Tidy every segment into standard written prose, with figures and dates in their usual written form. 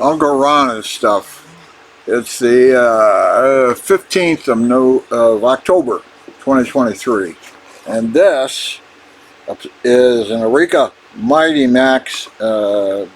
Uncle Ron's stuff. It's the 15th of October 2023, and this is an Eureka Mighty Max. I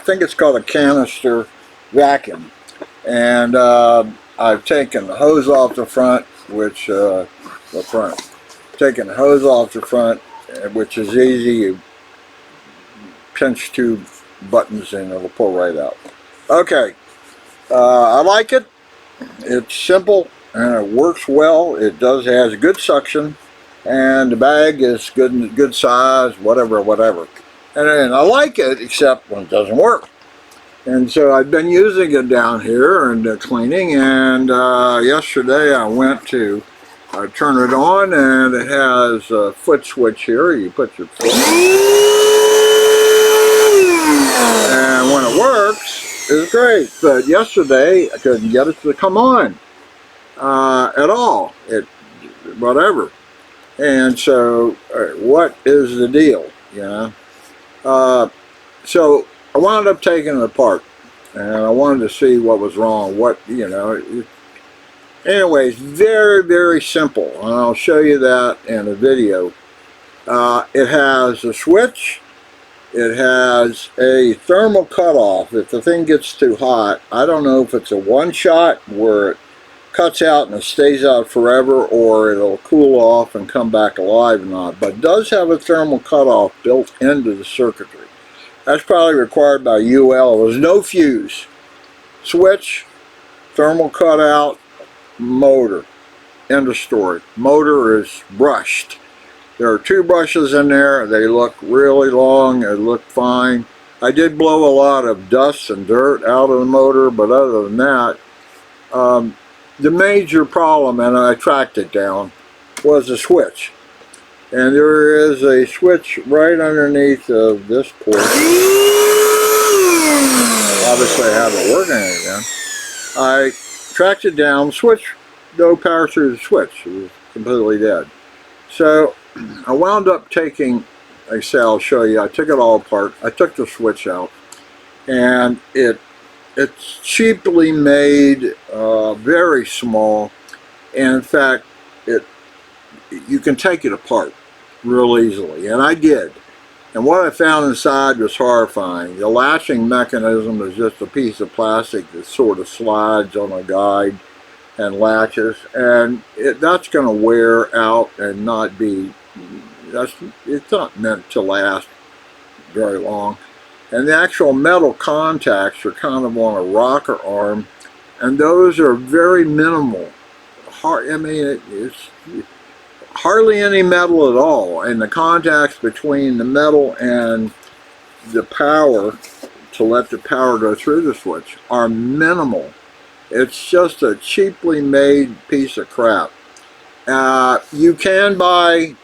think it's called a canister vacuum, and I've taken the hose off the front, taking the hose off the front, which is easy. You pinch two buttons and it'll pull right out. Okay, I like it. It's simple and it works well. It has good suction, and the bag is good size, whatever. And I like it, except when it doesn't work. And so I've been using it down here and cleaning, and yesterday I went to turn it on, and it has a foot switch here. You put your foot, and when it works, it's great. But yesterday I couldn't get it to come on at all. Whatever. And so, what is the deal? So I wound up taking it apart, and I wanted to see what was wrong. Anyways, very, very simple, and I'll show you that in a video. It has a switch. It has a thermal cutoff. If the thing gets too hot, I don't know if it's a one-shot where it cuts out and it stays out forever, or it'll cool off and come back alive or not. But it does have a thermal cutoff built into the circuitry. That's probably required by UL. There's no fuse. Switch, thermal cutout, motor. End of story. Motor is brushed. There are two brushes in there. They look really long. They look fine. I did blow a lot of dust and dirt out of the motor, but other than that, the major problem, and I tracked it down, was the switch. And there is a switch right underneath of this port. Obviously I have it working again. I tracked it down, switch, no power through the switch. It was completely dead. So I wound up taking, like I say, I'll show you, I took it all apart. I took the switch out, and it's cheaply made, very small, and in fact, you can take it apart real easily, and I did. And what I found inside was horrifying. The latching mechanism is just a piece of plastic that sort of slides on a guide and latches, and that's going to wear out and not be, it's not meant to last very long. And the actual metal contacts are kind of on a rocker arm, and those are very minimal. It's hardly any metal at all, and the contacts between the metal and the power to let the power go through the switch are minimal. It's just a cheaply made piece of crap. You can buy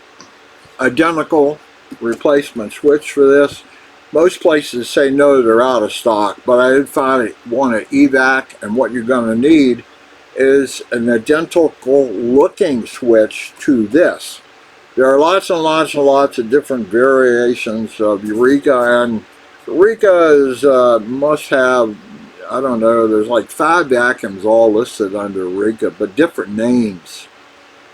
identical replacement switch for this. Most places say no, they're out of stock, but I did find one at eVac, and what you're going to need is an identical looking switch to this. There are lots and lots and lots of different variations of Eureka, and Eureka must have, I don't know, there's like 5 vacuums all listed under Eureka, but different names.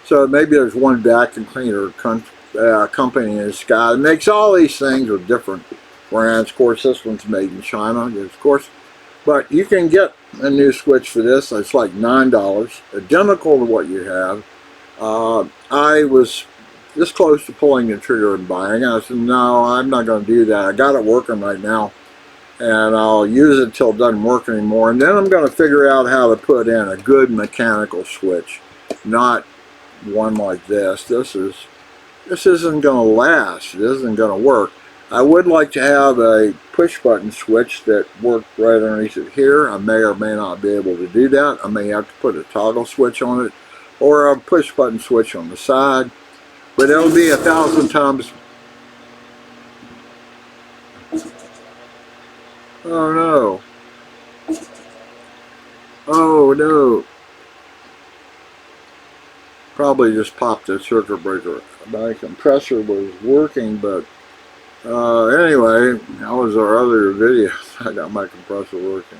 So maybe there's one vacuum cleaner company in the sky that makes all these things with different brands. Of course, this one's made in China, of course. But you can get a new switch for this. It's like $9, identical to what you have. I was this close to pulling the trigger and buying. I said, no, I'm not going to do that. I got it working right now, and I'll use it until it doesn't work anymore. And then I'm going to figure out how to put in a good mechanical switch, not one like this. This isn't going to last. It isn't going to work. I would like to have a push button switch that worked right underneath it here. I may or may not be able to do that. I may have to put a toggle switch on it, or a push button switch on the side, but it'll be 1,000 times. Oh no. Oh no. Probably just popped the circuit breaker. My compressor was working, but anyway, that was our other video. I got my compressor working.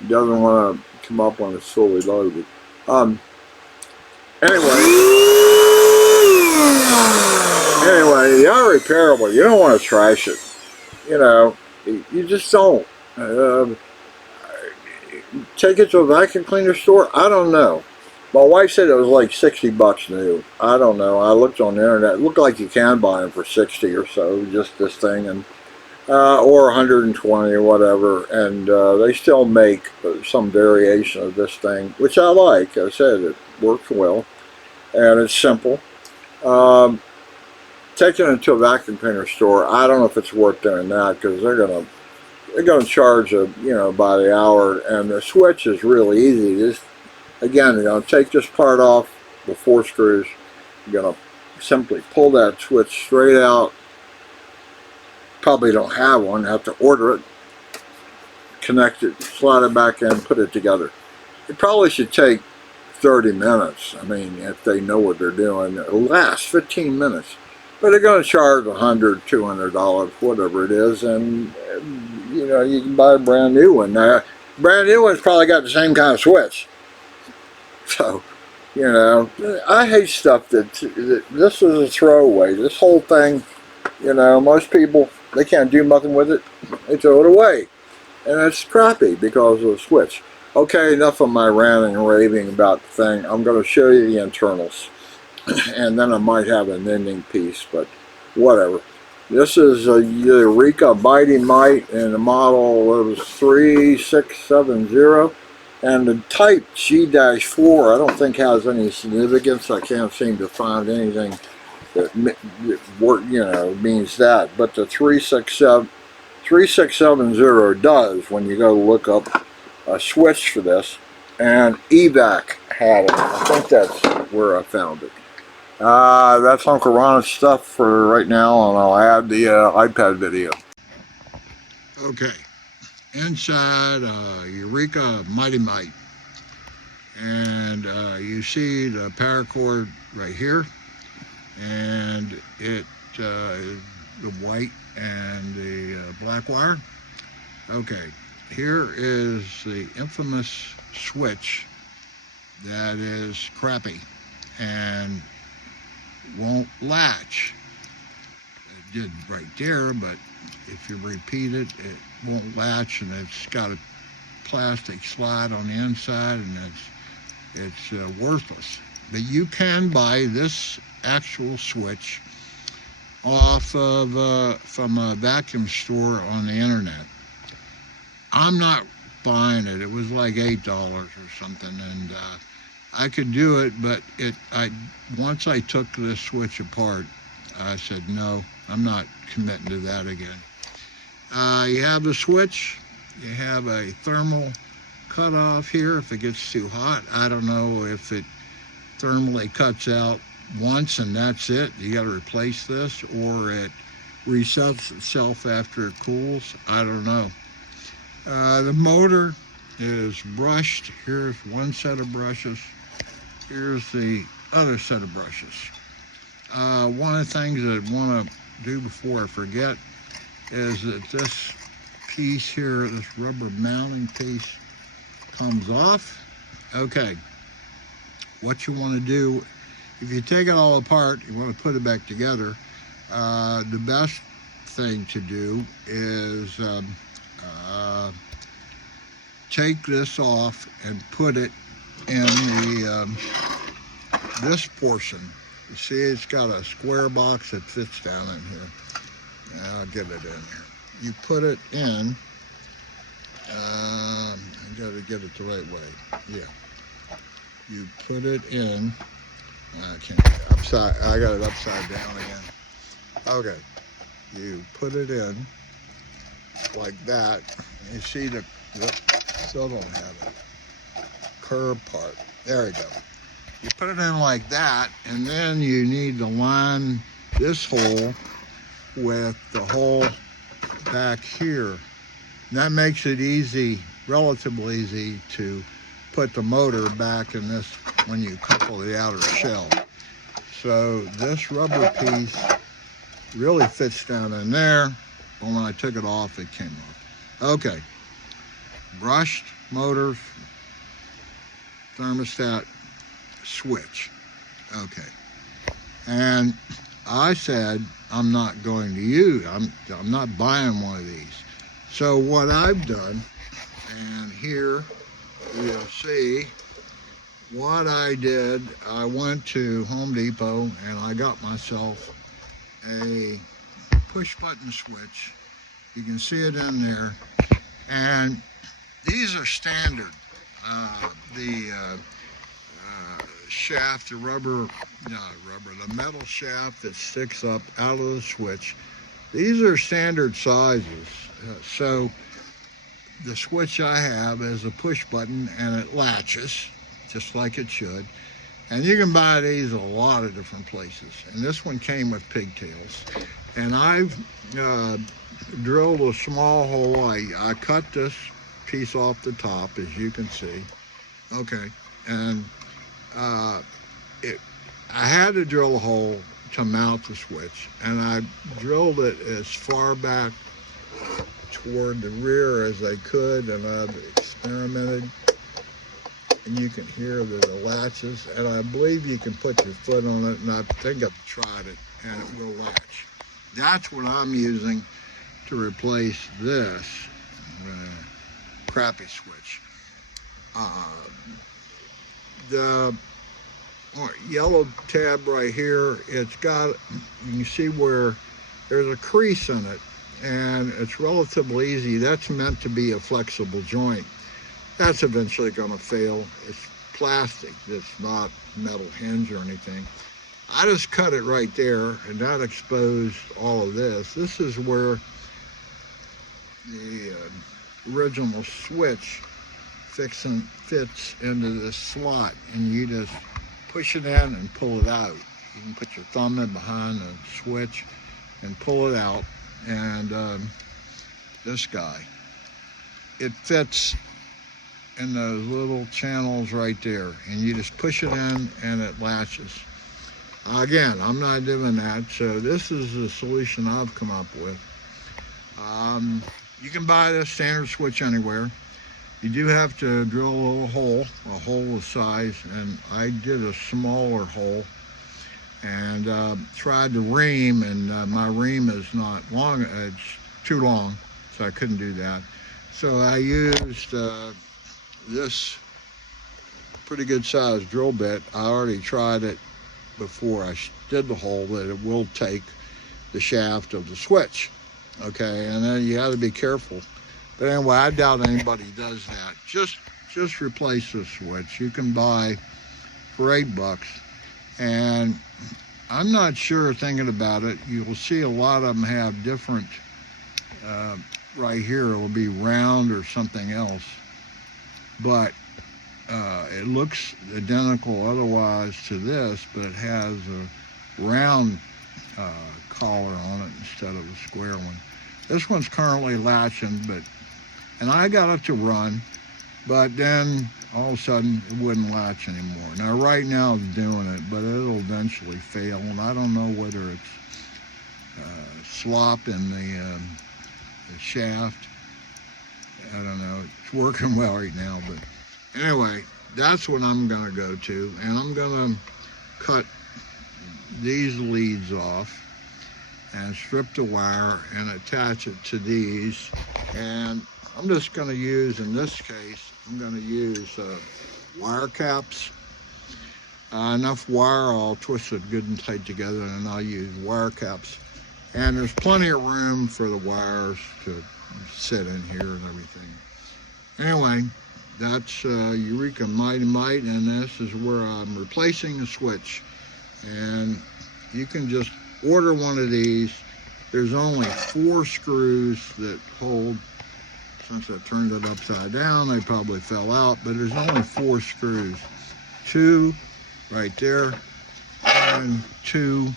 It doesn't want to come up when it's fully loaded. Anyway, they are repairable. You don't want to trash it. You know, you just don't. Take it to a vacuum cleaner store? I don't know. My wife said it was like 60 bucks new. I don't know. I looked on the internet. It looked like you can buy them for 60 or so, just this thing, and or 120 or whatever. And they still make some variation of this thing, which I like. I said it works well, and it's simple. Taking it to a vacuum cleaner store, I don't know if it's worth doing that, because they're gonna charge by the hour, and the switch is really easy. Just again, you're gonna take this part off with 4 screws. You're gonna simply pull that switch straight out. Probably don't have one, have to order it, connect it, slide it back in, put it together. It probably should take 30 minutes. I mean, if they know what they're doing, it'll last 15 minutes. But they're going to charge $100, $200, whatever it is, and you can buy a brand new one. Now, brand new one's probably got the same kind of switch. So, I hate stuff that this is a throwaway. This whole thing, most people, they can't do nothing with it. They throw it away. And it's crappy because of the switch. Okay, enough of my ranting and raving about the thing. I'm going to show you the internals. And then I might have an ending piece, but whatever. This is a Eureka Might Mite, and the model was 3670. And the type G-4 I don't think has any significance. I can't seem to find anything that means that. But the 3670 does when you go look up a switch for this. And eVac had it. I think that's where I found it. That's Uncle Ron's stuff for right now, and I'll add the iPad video. Okay, inside Eureka Might Mite, and you see the power cord right here, and it is the white and the black wire. Okay, here is the infamous switch that is crappy and won't latch. It did right there, but if you repeat it, it won't latch, and it's got a plastic slide on the inside, and it's worthless. But you can buy this actual switch off of from a vacuum store on the internet. I'm not buying it. It was like $8 or something, and I could do it, but once I took this switch apart, I said, no, I'm not committing to that again. You have the switch, you have a thermal cutoff here if it gets too hot. I don't know if it thermally cuts out once and that's it. You got to replace this, or it resets itself after it cools. I don't know. The motor is brushed. Here's one set of brushes. Here's the other set of brushes. One of the things that I want to do before I forget is that this piece here, this rubber mounting piece, comes off. Okay, what you want to do, if you take it all apart, you want to put it back together, the best thing to do is take this off and put it in the this portion. You see, it's got a square box that fits down in here. I'll get it in here. You put it in. I got to get it the right way. Yeah. You put it in. I can't. I got it upside down again. Okay. You put it in like that. You see the. Still don't have it. Curved part. There we go. You put it in like that, and then you need to line this hole with the hole back here. And that makes it easy, relatively easy, to put the motor back in this when you couple the outer shell. So this rubber piece really fits down in there, but when I took it off, it came off. Okay, brushed motor thermostat switch. Okay, and I said I'm not going to use. I'm not buying one of these. So what I've done, and here you'll see what I did. I went to Home Depot and I got myself a push button switch. You can see it in there, and these are standard. The shaft, the the metal shaft that sticks up out of the switch. These are standard sizes. So the switch I have is a push button and it latches just like it should. And you can buy these a lot of different places. And this one came with pigtails. And I've drilled a small hole. I cut this piece off the top, as you can see. Okay, and I had to drill a hole to mount the switch, and I drilled it as far back toward the rear as I could, and I've experimented, and you can hear that it latches, and I believe you can put your foot on it, and I think I've tried it, and it will latch. That's what I'm using to replace this crappy switch. The yellow tab right here, it's got, you can see where there's a crease in it, and it's relatively easy. That's meant to be a flexible joint. That's eventually going to fail. It's plastic. It's not metal hinge or anything. I just cut it right there, and that exposed all of this. This is where the original switch fits into this slot, and you just push it in and pull it out. You can put your thumb in behind the switch and pull it out. And this guy, it fits in those little channels right there, and you just push it in and it latches. Again, I'm not doing that, so this is the solution I've come up with. You can buy this standard switch anywhere. You do have to drill a little hole, a hole of size, and I did a smaller hole and tried to ream, and my ream is not long, it's too long, so I couldn't do that. So I used this pretty good sized drill bit. I already tried it before I did the hole, that it will take the shaft of the switch. Okay, and then you got to be careful. But anyway, I doubt anybody does that. Just replace the switch. You can buy for $8, and I'm not sure, thinking about it, you'll see a lot of them have different, right here it will be round or something else, but it looks identical otherwise to this, but it has a round collar on it instead of a square one. This one's currently latching, and I got it to run, but then all of a sudden it wouldn't latch anymore. Now right now it's doing it, but it'll eventually fail, and I don't know whether it's slop in the shaft. I don't know. It's working well right now, but anyway, that's what I'm going to go to, and I'm going to cut these leads off and strip the wire and attach it to these, and I'm just going to use, in this case, I'm going to use wire caps. Enough wire, I'll twist it good and tight together, and I'll use wire caps. And there's plenty of room for the wires to sit in here and everything. Anyway, that's Eureka Might Mite, and this is where I'm replacing the switch. And you can just order one of these. There's only 4 screws that hold. Since I turned it upside down, they probably fell out, but there's only 4 screws. 2 right there, and 2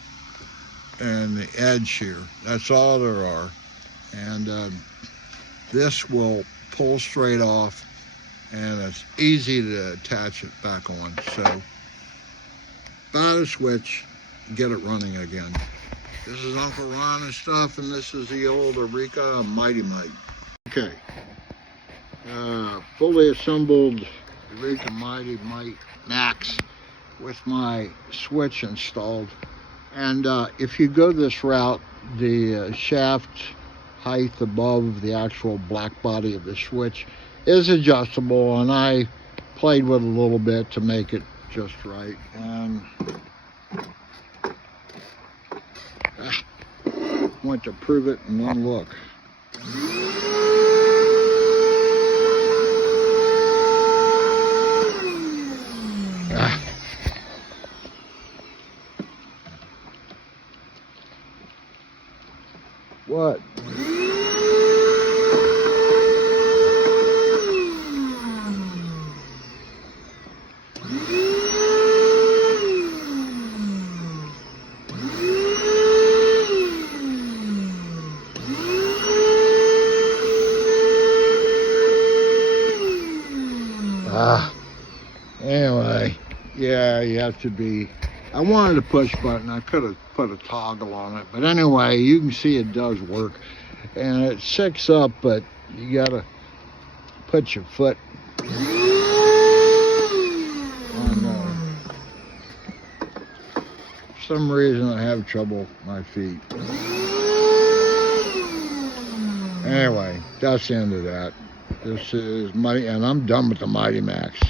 and the edge here. That's all there are. And this will pull straight off, and it's easy to attach it back on. So buy the switch, get it running again. This is Uncle Ron and stuff, and this is the old Eureka Mighty Mite. Okay, fully assembled Eureka Mighty Mite Max with my switch installed. And if you go this route, the shaft height above the actual black body of the switch is adjustable, and I played with it a little bit to make it just right. And went to prove it, and then look. What? Anyway, yeah, you have to be. I wanted a push button. I could have put a toggle on it, but anyway, you can see it does work, and it sticks up, but you gotta put your foot on. For some reason, I have trouble with my feet. Anyway, that's the end of that. This is Mighty, and I'm done with the Mighty Max.